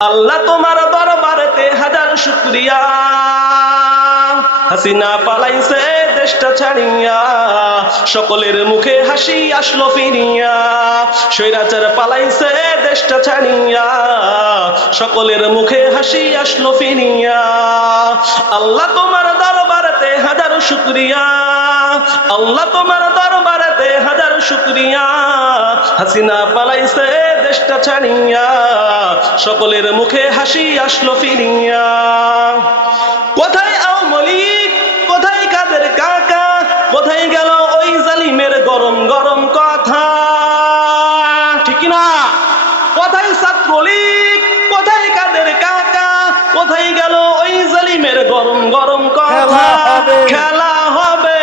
আল্লাহ তোমার দরবারেতে হাজার শুক্রিয়া। হাসিনা পালাইছে দেশটা ছাড়িয়া, সকলের মুখে হাসি আসলো ফিরিয়া। স্বৈরাচার পালাইছে দেশটা ছাড়িয়া, সকলের মুখে হাসি আসলো ফিরিয়া। আল্লাহ তোমার দরবারেতে হাজার শুক্রিয়া। আল্লাহ তোমার দরবারেতে হাজার শুক্রিয়া। হাসিনা পালাইছে দেশটা ছাড়িয়া সকলের মুখে হাসি আসলো ফিরিয়া। কোথায় আওয়ামী লীগ কোথায় কাদের কাকা? কোথায় গেল ওই জালিমের গরম গরম কথা? ঠিক না? কোথায় ছাত্রলীগ? কোথায় কাদের কাকা? কোথায় গেল ওই জালিমের গরম গরম কথা? খেলা হবে।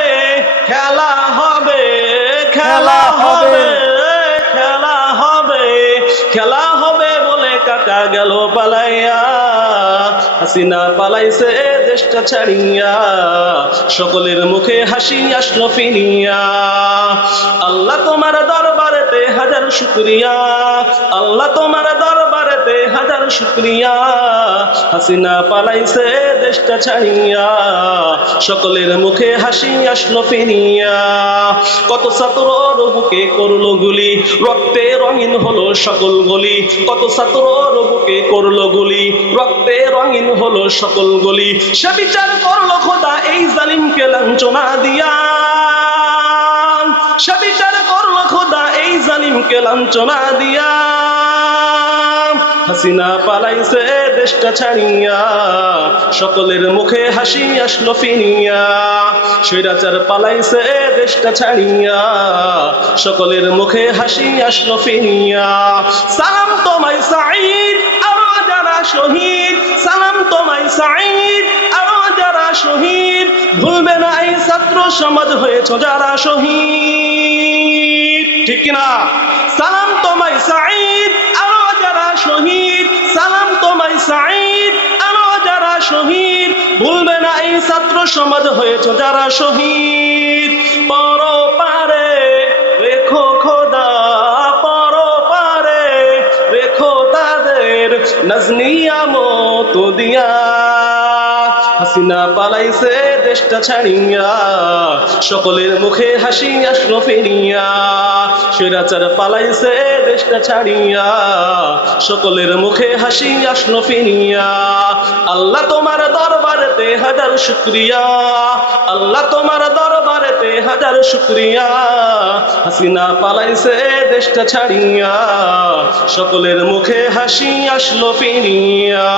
খেলা হবে খেলা হবে খেলা। হবে খেলা কাকা গেল পালাইয়া, হাসিনা পালাইছে দেশটা ছাড়িয়া, সকলের মুখে হাসি আসলো ফিনিয়া আল্লাহ তোমার দরবারেতে হাজার শুক্রিয়া, আল্লাহ তোমার দরবারেতে হাজার শুক্রিয়া। হাসিনা পালাইছে দেশটা ছাড়িয়া। সকলের মুখে হাসি আসলো ফিরিয়া। কত ছাত্র রবুকে করল গুলি, রক্তে রঙিন হলো সকল গলি। কত ছাত্র রবুকে করল গুলি, রক্তে রঙিন হলো সকল গলি। সে বিচার করল খোদা এই জালিমকে লাঞ্ছনা দিয়া। সে বিচার করল খোদা এই জালিমকে লাঞ্ছনা দিয়া। হাসিনা পালাইছে দেশটা ছাড়িয়া। সকলের মুখে হাসি আসলো ফিরিয়া। স্বৈরাচার পালাইছে দেশটা ছাড়িয়া। সকলের মুখে হাসি আসলো ফিরিয়া। সালাম তোমায় সাঈদ, আরও যারা শহীদ। সালাম তোমায় সাঈদ, আরও যারা শহীদ। ভুলবে না এই ছাত্র সমাজ হয়েছ যারা শহীদ। ঠিক কিনা? সালাম ভুলবে না এই ছাত্র সমাজ হয়েছ যারা শহীদ। পর পারে রেখো খোদা পর পারে রেখো তাদের নজনিয়া মতো দিয়া। হাসিনা পালাইছে দেশটা ছাড়িয়া, সকলের মুখে হাসি আসলো ফিরিয়া। স্বৈরাচার পালাইছে দেশটা ছাড়িয়া, সকলের মুখে হাসি আসলো ফিরিয়া। আল্লাহ তোমার দরবারেতে হাজার শুক্রিয়া। আল্লাহ তোমার দরবারেতে হাজার শুক্রিয়া। হাসিনা পালাইছে দেশটা ছাড়িয়া। সকলের মুখে হাসি আসলো ফিরিয়া।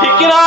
ঠিক না